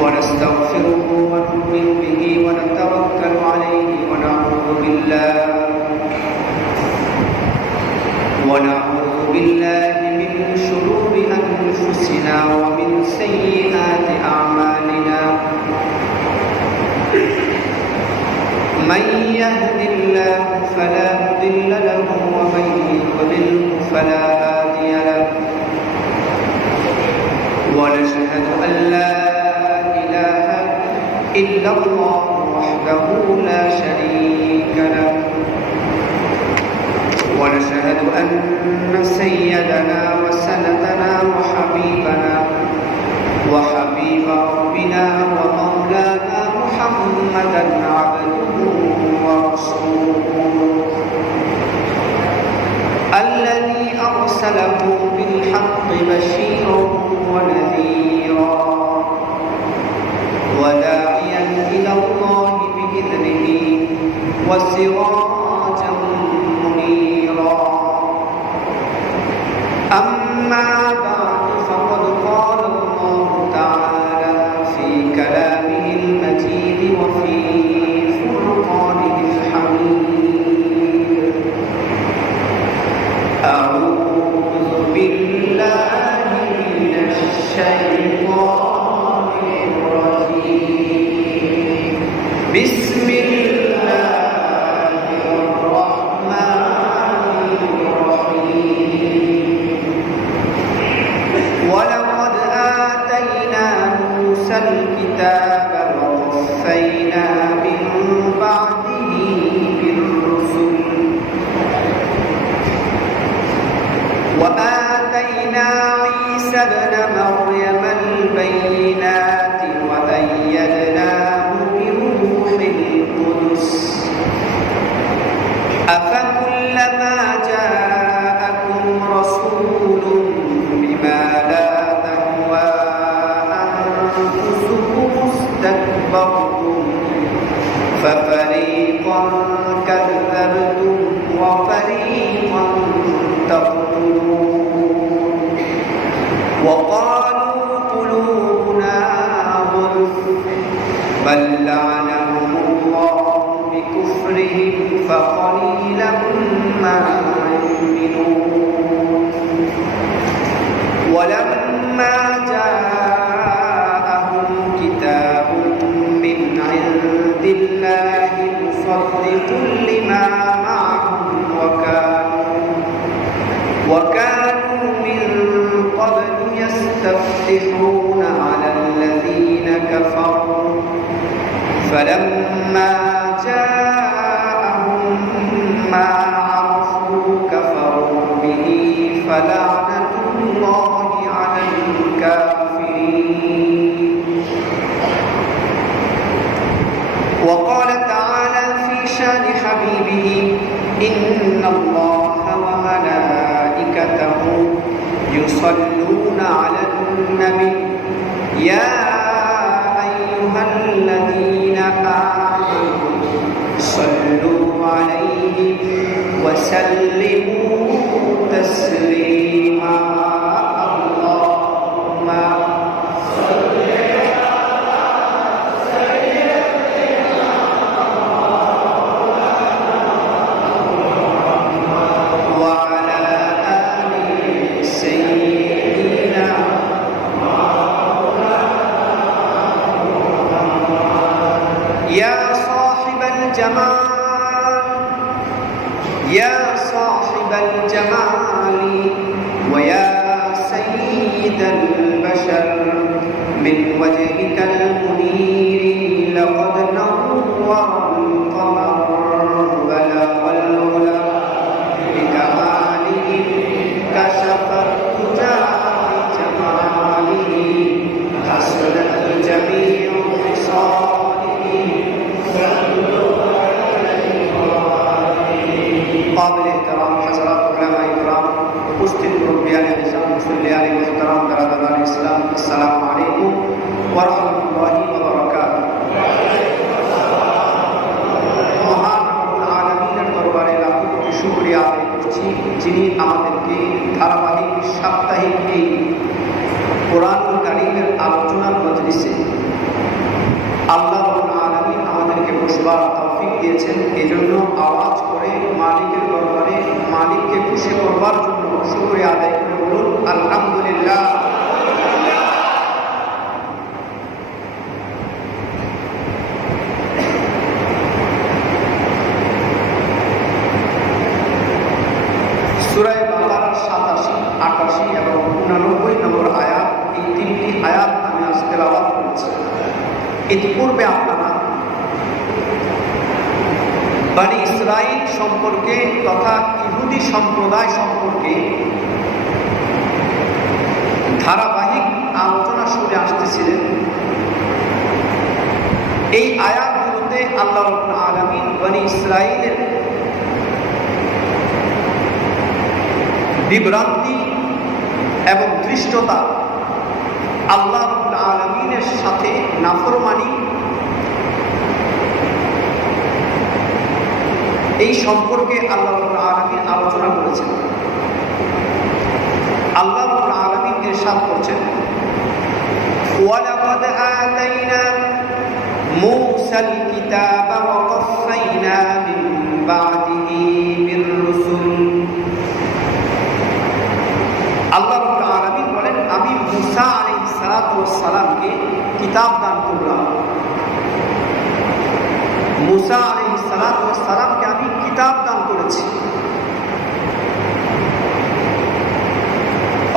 ونستغفره ونؤمن به ونتوكل عليه ونعوذ بالله من شرور أنفسنا ومن سيئات أعمالنا من يهد الله فلا مضل له ومن يضلل فلا هادي له ونشهد أن لا إله إلا الله وحده لا شريك له ونشهد أن سيدنا وسندنا وحبيبنا وحبيب ربنا ومولانا محمدا عبده ورسوله الذي أرسله بالحق بشيرا ونذيرا وداعيا إلى الله بإذنه وسراجا منيرا أما بعد فقد قال الله تعالى في كلامه المجيد وفي فرقانه الحميد أعوذ بالله من الشيطان الرجيم بسم الله الرحمن الرحيم ولقد آتينا موسى الكتاب وقفينا من بعده بالرسل وآتينا عيسى ابن مريم البينات وأيدناه بروح القدس أفكلما جاءكم رسول بما لا تهوى أنفسكم استكبرتم ففريقا كذبتم وفريقا تقتلون وقالوا قلوبنا غلف بل لعنهم الله بكفرهم فقليلا ما يؤمنون ولما جاءهم كتاب من عند الله مصدق لما معهم وكانوا من قبل يستفتحون على الذين كفروا فلما جاءهم ما عرفوا كفروا به فلعنة الله على الكافرين وقال تعالى في شان حبيبه إن الله وملائكته يصلون على النبي يا أيها الذين آمنوا صلوا عليه وسلموا تسليما اللهم صل يا صاحب الجمال ويا سيد البشر من وجهك المنير لقد نور القمر بلغ العلا بكماله كشف الهدى بجماله حسنت جميع خصاله قابل احترام حضرات علماء کرام उपस्थित मुरब्बियान निज़ाम मुसल्लियान मुहतरम बरदरान इस्लाम अस्सलामु अलैकुम व रहमतुल्लाहि व बरकातुहू महान रब्बुल आलमीনের দরবারে লাখো কোটি শুকরিয়া আদায় করছি যিনি আমাদেরকে ধারাবাহিক সাপ্তাহিক এই কোরআনুল কারীমের আলোচনার মজলিসে আল্লাহ রাব্বুল আলামিন আমাদেরকে বসবার তৌফিক দিয়েছেন। এজন্য আওয়াজ করে মালিকের দরবারে মালিককে খুশি করবার জন্য শুকরিয়া আদায় করে বলুন আলহামদুলিল্লাহ। সূরা বাকারার 87, 88 এবং 89 নম্বর আয়াত, এই তিনটি আয়াত আমি আজ তেলাওয়াত করেছি। ইতিপূর্বে আপনারা বনী ইসরাইল সম্পর্কে তথা ইহুদি সম্প্রদায় সম্পর্কে ধারাবাহিক আলোচনা শুনে আসতেছিলেন। এই আয়াতগুলোতে আল্লাহ রাব্বুল আলামিন বনী ইসরাইলের বিভ্রান্তি এবং ধৃষ্টতা, আল্লাহ রাব্বুল আলামিনের সাথে নাফরমানি, এই সম্পর্কে আল্লাহ রাব্বুল আলামিন আলোচনা করেছেন। আল্লাহ রাব্বুল আলামিন ইরশাদ করছেন, ওয়ালাকাদ আতাইনা মূসাল কিতাবা ওয়া কাফাইনা মিন বা'দিহি বির রুসুল। আল্লাহ রাব্বুল আলামিন বলেন, আমি মূসা আলাইহিস সালাতু ওয়াস সালামকে কিতাব দান করলাম। মূসা আলাইহিস সালাতু ওয়াস সালামকে আমি কিতাব দান করেছি,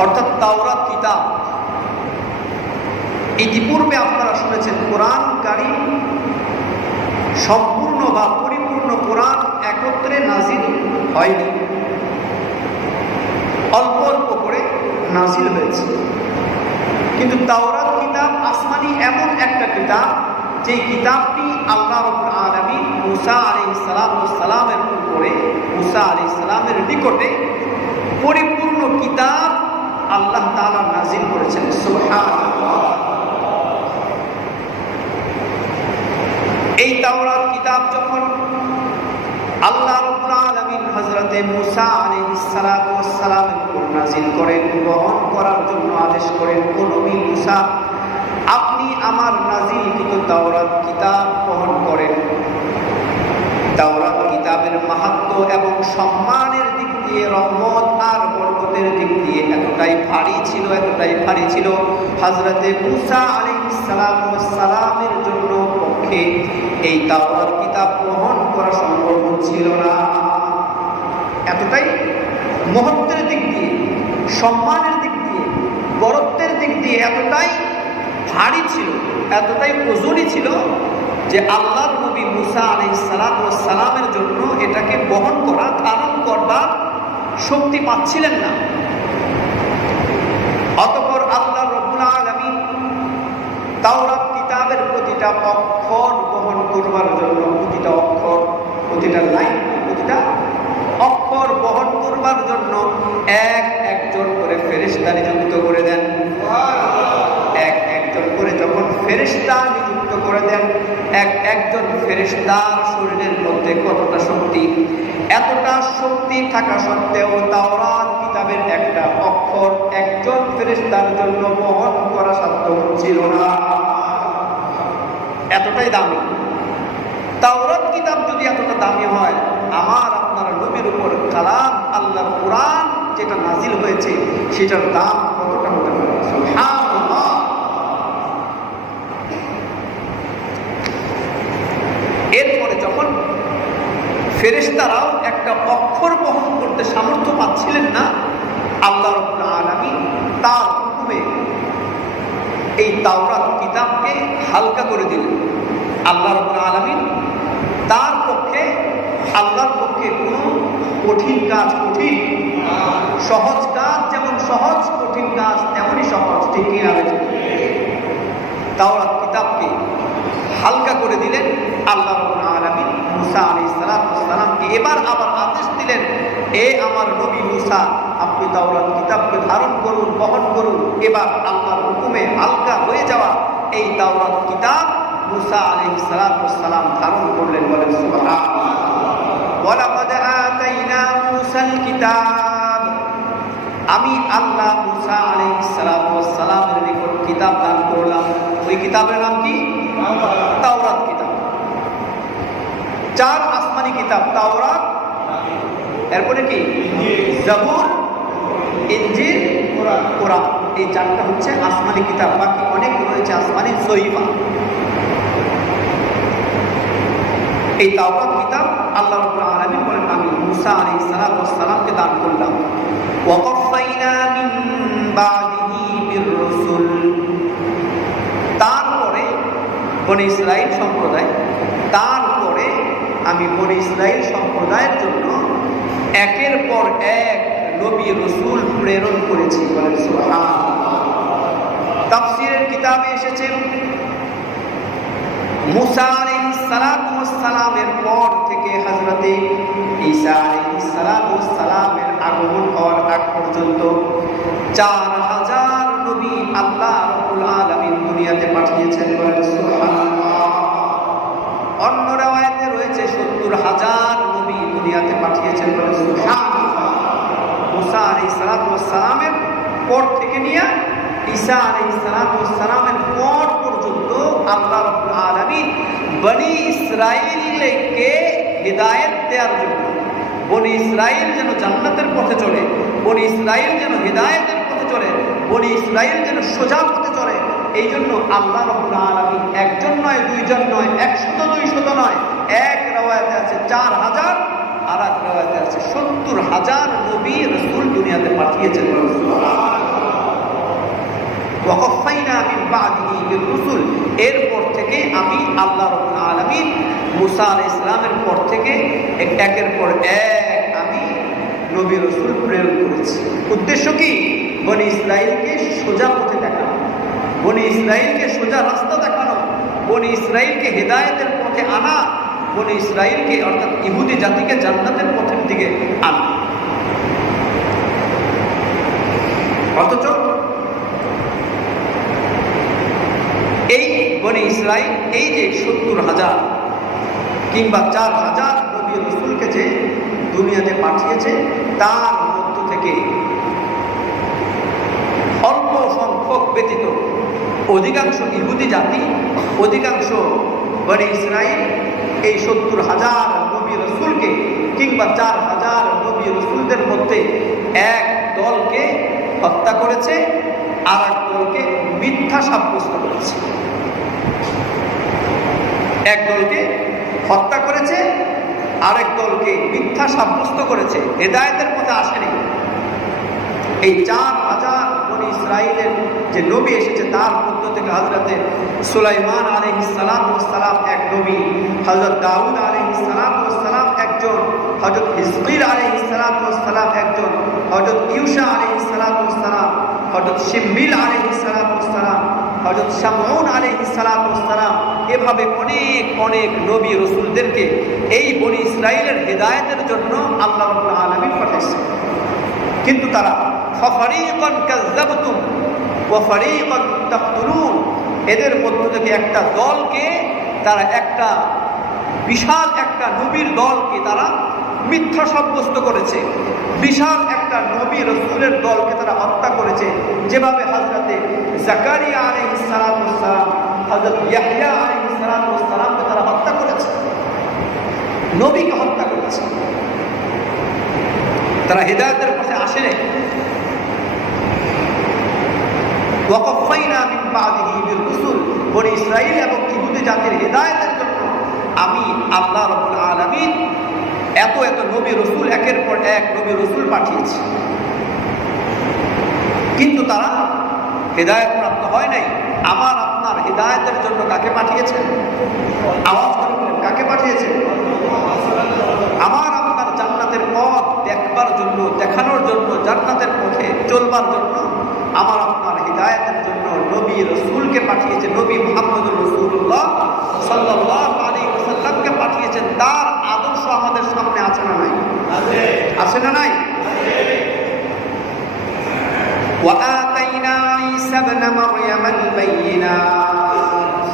অর্থাৎ তাওরাত কিতাব। ইতিপূর্বে আপনারা শুনেছেন কোরআন কারীম সম্পূর্ণ বা পরিপূর্ণ কোরআন একত্রে নাজিল হয়নি, অল্প অল্প করে নাজিল হয়েছে। কিন্তু তাওরাত কিতাব আসমানি এমন একটা কিতাব, যে কিতাবটি আল্লাহ রাব্বুল আলামিন মূসা আলাইহিস সালামের উপরে, মূসা আলাইহিস সালামের নিকটে পরিপূর্ণ কিতাব আল্লাহ তাআলা নাজিল করেছেন। সুবহানাল্লাহ। এই তাওরাত কিতাব যখন আল্লাহ রাব্বুল আলামিন হযরতে মূসা আলাইহিস সালামের উপর নাজিল করেন, বহন করার জন্য আদেশ করেন, ও নবী মূসা, আপনি আমার নাজিলকৃত তাওরাত কিতাব বহন করেন। তাওরাত কিতাবের মাহাত্ম্য এবং সম্মানের দিক দিয়ে, রহমত আর বরকতের দিক দিয়ে এতটাই ভারী ছিল, হযরতে মূসা আলাইহিস সালামের জন্য পক্ষে এই তাওরাত কিতাব বহন করা সম্ভব ছিল না। এতটাই মহত্বের দিক দিয়ে, সম্মানের দিক দিয়ে, বরত্বের দিক দিয়ে এতটাই ভারী ছিল, এতটাই ওজনী ছিল যে আল্লাহর নবী মূসা আলাইহিস সালামের জন্য এটাকে বহন করা, ধারণ করবার শক্তি পাচ্ছিলেন না। অতঃপর আল্লাহ রাব্বুল আলামিন তাওরাত কিতাবের প্রতিটা অক্ষর বহন করবার জন্য, প্রতিটা অক্ষর, প্রতিটা লাইন, প্রতিটা অক্ষর বহন করবার জন্য একজন করে ফেরেশতা নিযুক্ত করে দেন। একজন করে যখন ফেরেশতা নিযুক্ত করে দেন, একজন ফেরেশতার শরীরের মধ্যে কতটা শক্তি, এতটা শক্তি থাকা সত্ত্বেও তাওরাত কিতাবের একটা অক্ষর একজন ফেরেশতার জন্য বহন করা সাধ্য হচ্ছিল না। এতটাই দামি। তাওরাত কিতাব যদি এতটা দামি হয়, আমার আপনার নবীর উপর কালাম আল্লাহর কোরআন যেটা নাজিল হয়েছে সেটার দাম কতটা হতে পারে? সুবহানাল্লাহ। এরপরে যখন ফেরেশতারাও একটা অক্ষর বহন করতে সামর্থ্য পাচ্ছিলেন না, আল্লাহ রাব্বুল আলামিন তার হুকুমে এই তাওরাত কিতাবকে হালকা করে দিলেন। আল্লাহ রাব্বুল আলামিন তার পক্ষে, আল্লাহর পক্ষে কোনো কঠিন কাজ কঠিন, সহজ কাজ যেমন সহজ, কঠিন কাজ তেমনই সহজ। ঠিক কি না? তাওরাত কিতাবকে হালকা করে দিলেন আল্লাহ রাব্বুল আলামিন মূসা আলাইহিস সালামকে। এবার আবার আদেশ দিলেন, এ আমার নবী মূসা, আপনি তাওরাত কিতাবকে ধারণ করুন, বহন করুন। এবার আল্লাহর হুকুমে হালকা হয়ে যাওয়া এই তাওরাত কিতাব মূসা আলাইহিস সালাম ধারণ করলেন। বলেন সুবহানাল্লাহ। ওয়ালাকাদ আতাইনা মূসাল কিতাব আমি আল্লাহ মুসা আলাইহিস সালামের নিকট কিতাব দান করলাম। ওই কিতাবের নাম কি? তাওরাত কিতাব। 4 আসমানি কিতাব, তাওরাত, এরপরে কি? জাবুর, ইনজিল, কোরআন। এই 4টা হচ্ছে আসমানি কিতাব, বাকি অনেক রয়েছে আসমানি সহিফা। এই তাওরাত কিতাব আল্লাহ রাব্বুল আলামিন বলেন আমি মুসা আলাইহিস সালামকে দান করলাম। ওয়াকাফাইনা মিন বাদিহি বির-রুসুল। তারপরে বনি ইসরাইল সম্প্রদায়, তারপরে আমি বনি ইসরাইল সম্প্রদায়ের জন্য একের পর এক নবী রাসূল প্রেরণ করেছি। বলেন সুবহানাল্লাহ। তাফসীরের কিতাবে এসেছে মুসা আলাইহিস সালামের পর থেকে হযরতে ঈসা আলাইহিস সালামের আগমন হওয়ার আগ পর্যন্ত 4000 নবী আল্লাহ রাব্বুল আলামিন দুনিয়াতে পাঠিয়েছেন। বলেন সুবহানাল্লাহ। অন্য riwayate রয়েছে 70000 নবী দুনিয়াতে পাঠিয়েছেন। বলেন সুবহানাল্লাহ। মুসা আলাইহিস সালামের পর থেকে নিয়ে ঈসা আলাইহিস সালামের পর পর্যন্ত আল্লাহ রাব্বুল আলামিন বনি ইসরাইলকে হিদায়াত দেওয়ার জন্য, বনি ইসরাইল যেন জান্নাতের পথে চলে, বনি ইসরাইল যেন হিদায়াতের পথে চলে, বনি ইসরাইল যেন সোজা পথে চলে, এই জন্য আল্লাহ রাব্বুল আলামিন একজন নয়, দুইজন নয়, 100 200 নয়, এক riwayate আছে 4000, আর এক riwayate আছে 70000 নবী রাসূল দুনিয়াতে পাঠিয়েছেন। ওয়াকাফাইনা মিন বাদিহি বির-রুসুল। এরপর থেকে আমি আল্লাহ রাব্বুল আলামিন মুসা আলাইহিস সালামের পর থেকে একের পর এক আমি নবী রাসূল প্রেরণ করেছি। উদ্দেশ্য কি? বনি ইসরাইলকে সোজা পথে দেখানো, বনি ইসরাইলকে সোজা রাস্তা দেখানো, বনি ইসরাইলকে হিদায়াতের পথে আনা, বনি ইসরাইলকে অর্থাৎ ইহুদি জাতিকে জান্নাতের পথের দিকে আনা। অথচ এই বনি ইসরাইল এই যে 70000 কিংবা 4000 নবী রাসূলকে যে দুনিয়াতে পাঠিয়েছে, তার মধ্য থেকে অল্প সংখ্যক ব্যতীত অধিকাংশ ইহুদি জাতি, অধিকাংশ বনি ইসরাইল এই 70000 নবী রাসূলকে কিংবা 4000 নবী রাসূলদের মধ্যে এক দলকে হত্যা করেছে, আর এক দলকে মিথ্যা সাব্যস্ত করেছে। এক দলকে হত্যা করেছে, আরেক দলকে মিথ্যা সাব্যস্ত করেছে, হেদায়েতের পথে আসেনি। এই 4000 বনি ইসরাইলের যে নবী এসেছে তার মধ্য থেকে হযরতে সুলাইমান আলাইহিস সালাম এক নবী, হযরত দাউদ আলাইহিস সালাম একজন, হযরত হিজকিল আলাইহিস সালাম একজন, হযরত ইউসা আলাইহিস সালাম, হযরত শিমবিল আলাইহিস সালাম, হযরত শামউন আলাইহিস সালাম, এভাবে অনেক অনেক নবী রাসূলদেরকে এই বনি ইসরাইলের হিদায়াতের জন্য আল্লাহ রাব্বুল আলামিন পাঠাইছেন। কিন্তু তারা ফাফারিকান কাযাবতুম ওয়া ফারিকান তাকতুলুন, এদের মধ্য থেকে একটা দলকে তারা, একটা বিশাল একটা নবীর দলকে তারা মিথ্যা সাব্যস্ত করেছে, বিশাল একটা নবী রাসূলের দলকে তারা হত্যা করেছে। যেভাবে হযরতে জাকারিয়া আলাইহিস সালাম, হযরত ইয়াহইয়া আলাইহিস সালামকে তারা হত্যা করেছে, নবীকে হত্যা করেছে। তারা হিদায়াতের পথে আসেনি। ওয়াকাফাইনা মিন বাদিহি বির-রুসুল। বনি ইসরাইল এবং ইহুদি জাতির হিদায়াতের জন্য আমি আল্লাহ রাব্বুল আলামিন এত এত নবী রাসূল, একের পর এক নবী রাসূল পাঠিয়েছি, কিন্তু তারা হিদায়াত প্রাপ্ত হয় নাই। আমার আপনার হিদায়াতের জন্য কাকে পাঠিয়েছেন? আওয়াজ করে বলেন, কাকে পাঠিয়েছেন? আমার আপনার জান্নাতের পথ দেখবার জন্য, দেখানোর জন্য, জান্নাতের পথে চলবার জন্য আমার আপনার হিদায়াতের জন্য নবী রাসূলকে পাঠিয়েছেন। নবী মুহাম্মদুর রাসূলুল্লাহ সাল্লাল্লাহু আলাইহি ওয়াসাল্লামকে পাঠিয়েছেন। তার আদর্শ আমাদের সামনে আছে না নাই? আছে না নাই? ওয়া আতাইনা ঈসা ইবনে মারইয়ামাল বাইয়িনাত।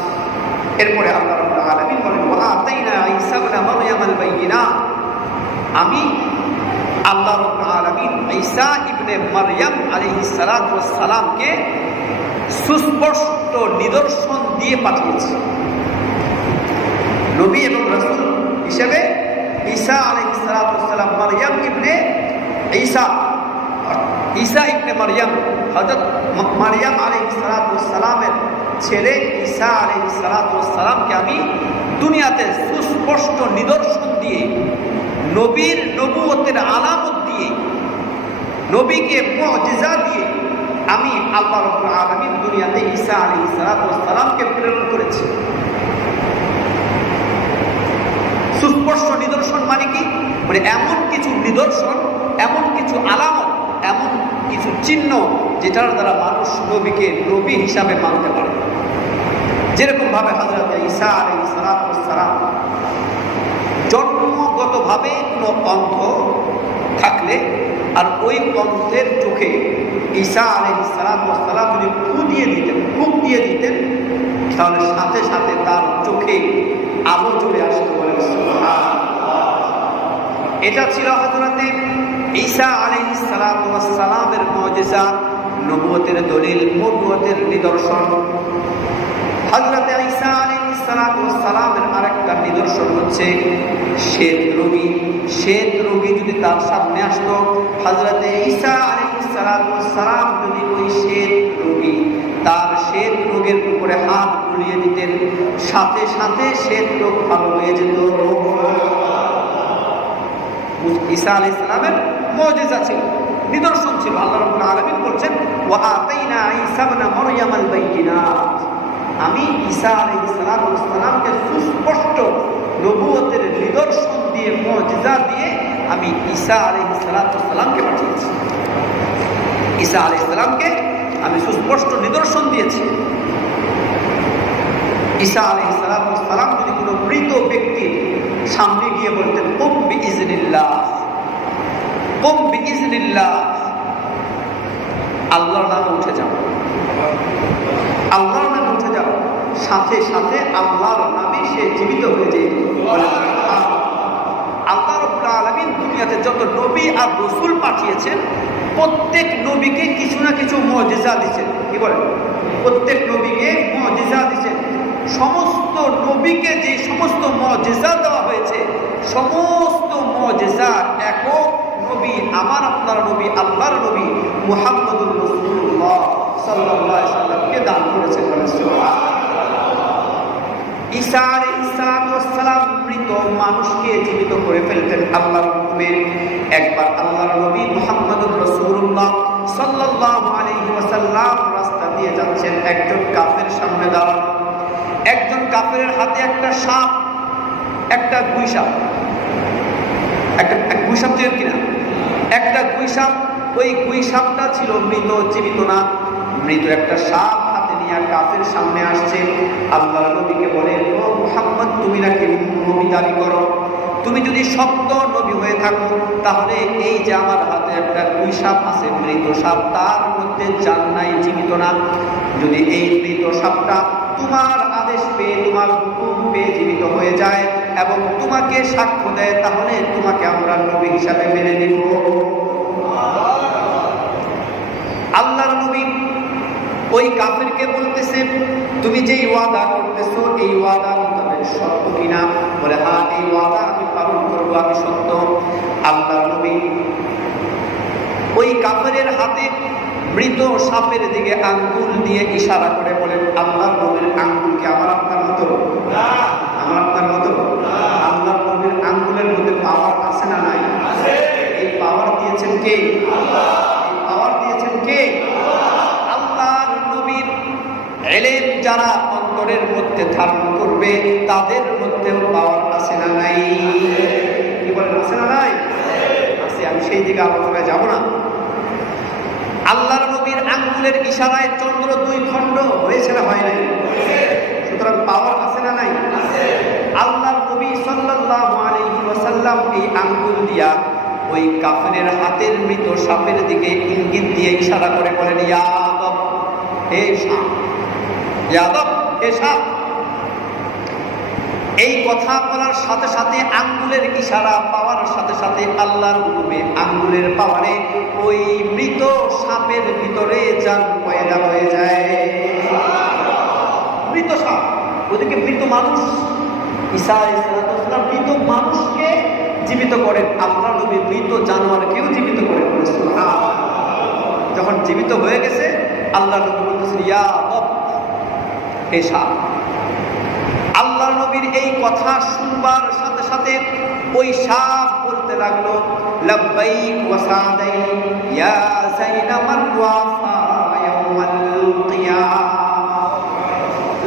এরপরে আল্লাহ রাব্বুল আলামিন বলেন ওয়া আতাইনা ঈসা ইবনে মারইয়ামাল বাইয়িনাত। আমি আল্লাহ রাব্বুল আলামিন আলামিন ঈসা ইবনে মারইয়াম আলাইহিস সালাতু ওয়াস সালামকে সুস্পষ্ট নিদর্শন দিয়ে পাঠিয়েছে। নবী এবং রাসূল হিসেবে ঈসা আলাইহিস সালাতু ওয়াস সালাম মারইয়াম ইবনে ঈসা ইবনে মারইয়াম, হযরত মারইয়াম আলাইহিস সালাতু ওয়াস সালামের ছেলে ঈসা আলাইহিস সালাতু ওয়াস সালামকে আমি দুনিয়াতে সুস্পষ্ট নিদর্শন দিয়ে, নবীর নবুয়তের আলামত দিয়ে, নবীকে মুজিজা দিয়ে আমি আল্লাহ রাব্বুল আলামিন দুনিয়াতে ঈসা আলাইহিস সালাতু ওয়াস সালামকে প্রেরণ করেছি। সুস্পষ্ট নিদর্শন মানে কি? মানে এমন কিছু নিদর্শন, এমন কিছু আলামত, এমন কিছু চিহ্ন যেটার দ্বারা মানুষ নবীকে নবী হিসাবে মানতে পারে। যেরকম ভাবে হযরত ঈসা আলাইহিস সালাতু ওয়াস সালাম জন্মগতভাবে কোনো অন্ধ থাকলে আর ওই অন্ধের চোখে ঈসা আলাইহিস সালাতু ওয়াস সালাম যদি ফুঁক দিয়ে দিতেন তাহলে সাথে সাথে তার চোখে আলো চলে আসতো। বলেন সুবহানাল্লাহ। এটা ছিল হযরত ঈসা আলাইহিস সালাতু ওয়াস সালামের মুজিজা, নবুয়তের দলিল, নবুয়তের নিদর্শন। হযরত ঈসা আলাইহিস সালাতু ওয়াস সালামের আরেকটা নিদর্শন হচ্ছে শ্বেত রোগী। শ্বেত রোগী যদি তার সামনে আসতো, হযরত ঈসা আলাইহিস সালাতু ওয়াস সালাম যদি ওই শ্বেত রোগী তার শ্বেত রোগের উপরে হাত বুলিয়ে দিতেন, সাথে সাথে শ্বেত রোগ ভালো হয়ে যেত। ঈসা আলাইহিস সালামের মুজিজা ছিল, নিদর্শন ছিল। আল্লাহ রাব্বুল আলামিন বলছেন, ওয়া আতাইনা ঈসা ইবনে মারইয়ামাল বাইয়িনাত, আমি ঈসা আলাইহিস সালামকে সুস্পষ্ট নবুয়তের নিদর্শন দিয়ে, মুজিজা দিয়ে আমি ঈসা আলাইহিস সালামকে পাঠিয়েছি। ঈসা আলাইহিস সালামকে আমি সুস্পষ্ট নিদর্শন দিয়েছি। ঈসা আলাইহিস সালাম যদি কোনো মৃত ব্যক্তির সামনে গিয়ে বলতেন, কুম বিইজনিল্লাহ, কুম বিইজনিল্লাহ, আল্লাহর নামে উঠে যাও, আল্লাহর নামে উঠে যাও, সাথে সাথে আল্লাহর নামে সে জীবিত হয়ে যায়। আল্লাহ রাব্বুল আলামিন দুনিয়াতে যত নবী আর রাসূল পাঠিয়েছেন, প্রত্যেক নবীকে কিছু না কিছু মুজিজা দিয়েছেন। কি বলেন? প্রত্যেক নবীকে মুজিজা দিয়েছেন। সমস্ত নবীকে যে সমস্ত মুজিজা দেওয়া হয়েছে, সমস্ত মুজিজা একক নবী, আমার আপনার নবী, আল্লাহর নবী মুহাম্মদুর রাসূলুল্লাহ সাল্লাল্লাহু আলাইহি ওয়াসাল্লামকে দান করেছেন। ঈসা আলাইহিস সালাম মৃত মানুষকে জীবিত করে ফেলতেন আল্লাহর হুকুমে। একবার আল্লাহর নবী মুহাম্মদুর রাসূলুল্লাহ সাল্লাল্লাহু আলাইহি ওয়াসাল্লাম রাস্তা দিয়ে যাচ্ছেন, একজন কাফের সামনে দাঁড়ানো। একজন কাফেরের হাতে একটা সাপ, একটা গুইসাপ, একটা গুইসাপ ছিল কিনা, একটা গুইসাপ। ওই গুইসাপটা ছিল মৃত, জীবিত না। মৃত একটা সাপ হাতে নিয়ে কাফের সামনে আসছে। আল্লাহর নবীকে বলেন, ও মুহাম্মদ, তুমি নাকি নবী দাবি করো? তুমি যদি সত্য নবী হয়ে থাকো তাহলে এই যে আমার হাতে একটা গুইসাপ আছে, মৃত সাপ, তার মধ্যে জান নাই, জীবিত না। যদি এই মৃত সাপটা তোমার আদেশ পেয়ে, তোমার হুকুম পেয়ে জীবিত হয়ে যায় এবং তোমাকে সাক্ষ্য দেয়, তাহলে তোমাকে আমরা নবী হিসাবে মেনে নিব। আল্লাহর নবী ওই কাফেরকে বলতেছে, তুমি যে ওয়াদা করতেছো এই ওয়াদা মোতাবেক সত্য কিনা? বলে, হ্যাঁ, এই ওয়াদা আমি পালন করবো, আমি সত্য। আল্লাহর নবী ওই কাফেরের হাতে মৃত সাপের দিকে আঙ্গুল দিয়ে ইশারা করে বলেন, আল্লাহর নবীর আঙ্গুল কি আমার আপনার মতো? আমার আপনার মতো? আল্লাহর নবীর আঙ্গুলের মধ্যে পাওয়ার আছে না নাই? এই পাওয়ার দিয়েছেন কে? এই পাওয়ার দিয়েছেন কে? আল্লাহর নবীর ইলম যারা অন্তরের মধ্যে ধারণ করবে তাদের মধ্যেও পাওয়ার আছে না নাই? কি বলেন, আছে না নাই? আছে। আমি সেই দিকে আলোচনায় যাব না। আল্লাহর নবীর আঙ্গুলের ইশারায় চন্দ্র 2 খণ্ড হয়েছে না হয় নাই? সুতরাং পাওয়ার আছে না নাই? আল্লাহর নবী সাল্লাল্লাহু আলাইহি ওয়াসাল্লাম এই আঙ্গুল দিয়া ওই কাফেরের হাতের মৃত সাপের দিকে ইঙ্গিত দিয়ে ইশারা করে বলেন, ইয়া আদম, হে সাপ, ইয়া আদম, হে সাপ। এই কথা বলার সাথে সাথে আঙ্গুলের ইশারা পাওয়ার সাথে সাথে আল্লাহর হুকুমে আঙ্গুলের পাওয়ারে ওই মৃত সাপের ভিতরে জান পয়দা হয়ে যায়। মৃত সাপ, ওদিকে মৃত মানুষ, ঈসা আলাইহিস সালাম মৃত মানুষকে জীবিত করেন, আল্লাহ নবী মৃত জানোয়ারকেও জীবিত করেন। সুবহানাল্লাহ। যখন জীবিত হয়ে গেছে আল্লাহ নবী বলতেছেন ইয়া রব, হে সাপ। আল্লাহ নবীর এই কথা শুনবার সাথে সাথে ওই সাপ বলতে লাগলো লাব্বাইক ওয়া সাদাইক ইয়া যাইনামান ওয়াফা ইয়াউমাল কিয়ামাহ।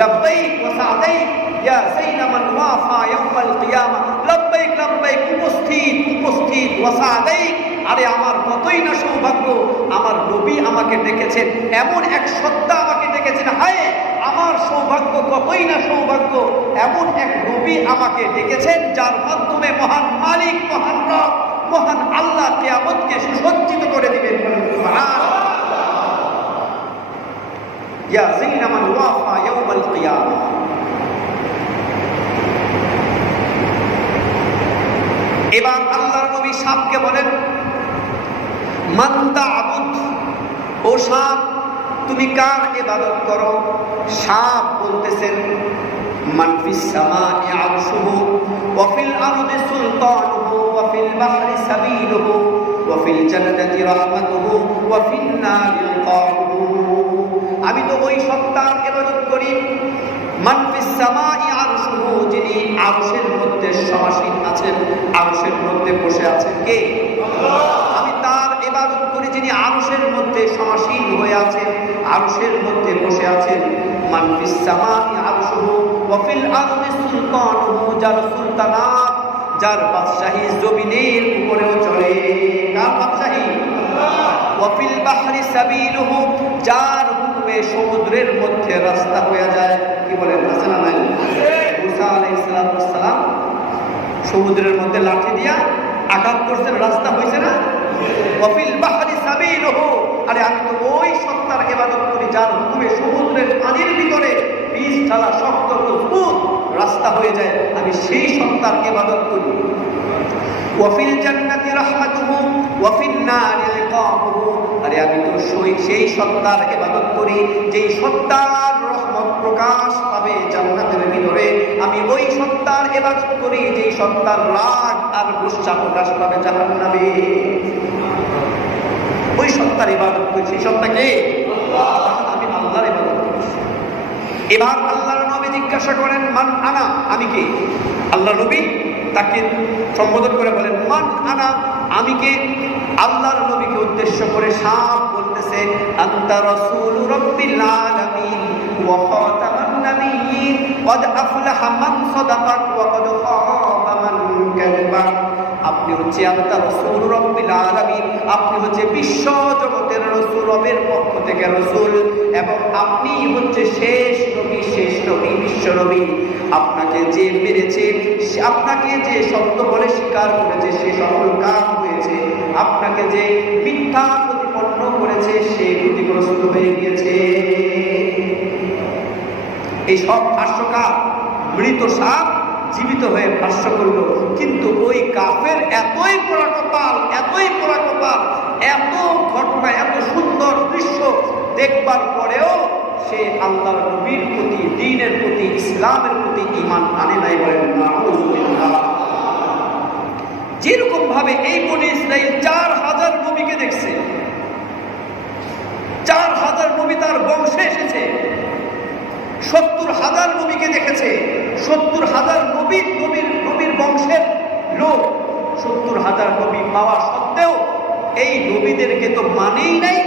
লাব্বাইক ওয়া সাদাইক ইয়া যাইনামান ওয়াফা ইয়াউমাল কিয়ামাহ। লাব্বাইক লাব্বাইক, উপস্থিত উপস্থিত, ওয়া সাদাইক, আরে আমার কতই না সৌভাগ্য, আমার নবী আমাকে ডেকেছেন, এমন এক সত্তা আমাকে ডেকেছেন। হায় আমার সৌভাগ্য, কতই না সৌভাগ্য, এমন এক নবী আমাকে ডেকেছেন যার মাধ্যমে মহান মালিক, মহান রব, মহান আল্লাহ কিয়ামতকে সুসজ্জিত করে দিবেন। সুবহানাল্লাহ। ইয়া যাইনামান ওয়াফা ইয়াউমাল কিয়ামাহ। এবার আল্লাহর নবী সাপকে বলেন মান তা'বুদ, ও সাপ তুমি কার ইবাদত করো? সাপ বলতেছেন মান ফিস সামা'i আরশুহু ওয়া ফিল আরদি সুলতানুহু ওয়া ফিল বাহরি সাবিলুহু ওয়া ফিল জান্নাতি রাহমাতুহু ওয়া ফিন নারি ইকাবুহু। আমি তো ওই সত্তার ইবাদত করি মান ফিস সামা'i আরশুহু, যিনি আরশের মধ্যে সমাসীন আছেন, আরশের মধ্যে বসে আছেন কে? আল্লাহ। আমি তার ইবাদত করি যিনি আরশের মধ্যে সমাসীন হয়ে আছেন, আরশের মধ্যে বসে আছেন। মান ফিস সামা'i আরশুহু ওয়া ফিল আরদি সুলতানুহু, যার সুলতানাত, যার বাদশাহী জমিনের উপরেও চলে। কার বাদশাহী? আল্লাহ। ওয়া ফিল বাহরি সাবিলুহু, যার হুকুমে সমুদ্রের মধ্যে রাস্তা হয়ে যায়। কি বলেন, আছে না নাই? মুসা আলাইহিস সালাম সমুদ্রের মধ্যে লাঠি দিয়া আঘাত করছেন, রাস্তা হয়েছে না? ওয়া ফিল বাহরি সাবিলুহু, আরে আমি তো ওই সত্তার ইবাদত করি যার হুকুমে সমুদ্রের পানির ভিতরে বীজ ঢালা শক্ত মজবুত রাস্তা হয়ে যায়, আমি সেই সত্তার ইবাদত করি। ওয়া ফিল জান্নাতি রাহমাতুহু ওয়া ফিন নারি ইকাবুহু, আরে আমি তো সেই সত্তার ইবাদত করি যেই সত্তার রহমত প্রকাশ পাবে জান্নাতের ভিতরে। আমি ওই সত্তার ইবাদত করি যেই সত্তার রাগ আর গুসা প্রকাশ পাবে জাহান্নামে। ওই সত্তার ইবাদত করি, সেই সত্তা কে? আল্লাহ। আমি আল্লাহর ইবাদত করি। এবার আল্লাহর নবী জিজ্ঞাসা করেন মান আনা, আমি কে? আল্লাহ নবী তাকে সম্বোধন করে বলেন মান আনা, আমি কে? আল্লাহর নবীকে উদ্দেশ্য করে সাপ বলতেছে আনতা রাসূলু রাব্বিল আলামিন ওয়া খাতামান নাবিয়্যিন ক্বাদ আফলাহা মান সাদাকাক ওয়া ক্বাদ খাবা মান কাযাবাক। আপনি হচ্ছে আনতা রাসূলু রাব্বিল আলামিন, আপনি হচ্ছে বিশ্ব জগতের রাসূল, রবের পক্ষ থেকে রাসূল, এবং আপনি হচ্ছে শেষ নবী, শেষ নবী, বিশ্ব নবী। আপনাকে যে মেরেছে, আপনাকে যে সত্য বলে স্বীকার করেছে সে সফল কাম হয়েছে, আপনাকে যে মিথ্যা প্রতিপন্ন করেছে সে ক্ষতিগ্রস্ত হয়ে গিয়েছে। এই সব ভাষ্যকার মৃত সাপ জীবিত হয়ে ভাষ্য করল, কিন্তু ওই কাফের এতই পোড়া কপাল, এতই পোড়া কপাল, এত ঘটনা, এত সুন্দর দৃশ্য দেখবার পরেও সে আল্লাহর নবীর প্রতি, দ্বীনের প্রতি, ইসলামের প্রতি ঈমান আনে নাই। বলেন নাউযুবিল্লাহ। যেরকম ভাবে এই বনী ইসরাইল 4000 নবীকে দেখছে, 4000 নবী তার বংশে এসেছে, 70,000 নবীকে দেখেছে, 70,000 নবীর বংশের লোক, 70,000 নবী পাওয়া সত্ত্বেও এই নবীদেরকে তো মানেই নাই,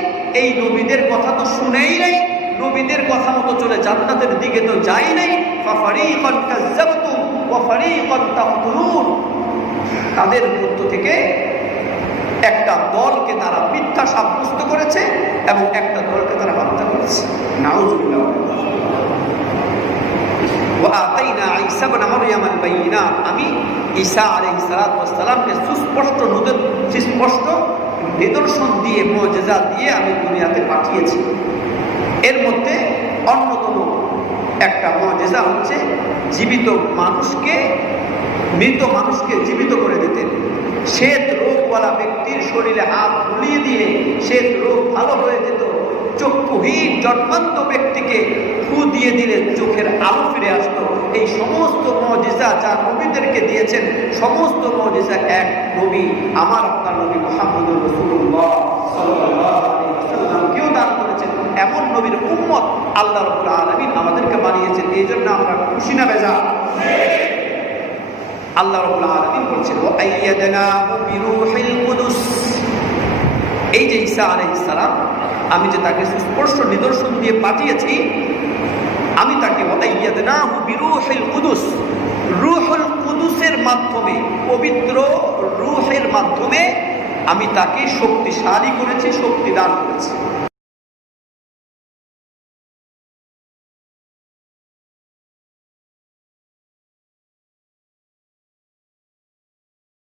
এই নবীদের কথা তো শুনেই নাই, নবীদের কথা মতো চলে জান্নাতের দিকে তো যাই নাই। ফাফারিকান কাযাবতুম ওয়া ফারিকান তাকতুলুন, তাদের মধ্য থেকে একটা দলকে তারা মিথ্যা সাব্যস্ত করেছে এবং একটা দলকে তারা হত্যা করেছে। নাউযুবিল্লাহ। ওয়া আতাইনা ঈসা ইবনে মারইয়ামাল বাইয়িনাত, আমি ঈসা আলাইহিস সালামকে সুস্পষ্ট নিদর্শন দিয়ে, মুজিজা দিয়ে আমি দুনিয়াতে পাঠিয়েছি। এর মধ্যে অন্যতম একটা মুজিজা হচ্ছে জীবিত মানুষকে, মৃত মানুষকে জীবিত করে দিতেন। শ্বেত রোগওয়ালা ব্যক্তির শরীরে হাত বুলিয়ে দিয়ে শ্বেত রোগ ভালো হয়ে যেত। চক্ষুহীন জন্মান্ত ব্যক্তিকে ফু দিয়ে দিলে চোখের আলো ফিরে আসতো। এই সমস্ত মুজিজা যা নবীদেরকে দিয়েছেন, সমস্ত মুজিজা এক নবী, আমার আপনার নবী মুহাম্মদুর রাসূলুল্লাহ সাল্লাল্লাহু আলাইহি ওয়াসাল্লামকেও দান করেছেন। এমন নবীর উম্মত আল্লাহ রাব্বুল আলামিন আমাদেরকে বানিয়েছেন। এই জন্য আমরা খুশি না বেজার? আল্লাহ রাব্বুল আলামিন বলছেন ওয়া আইয়াদনাহু বিরূহিল কুদুস। এই যে ঈসা আলাইহিস সালাম, আমি যে তাকে সুস্পষ্ট নিদর্শন দিয়ে পাঠিয়েছি, আমি তাকে ওয়া আইয়াদনাহু বিরূহিল কুদুস, রূহুল কুদুসের মাধ্যমে, পবিত্র রূহের মাধ্যমে আমি তাকে শক্তিশালী করেছি, শক্তি দান করেছি।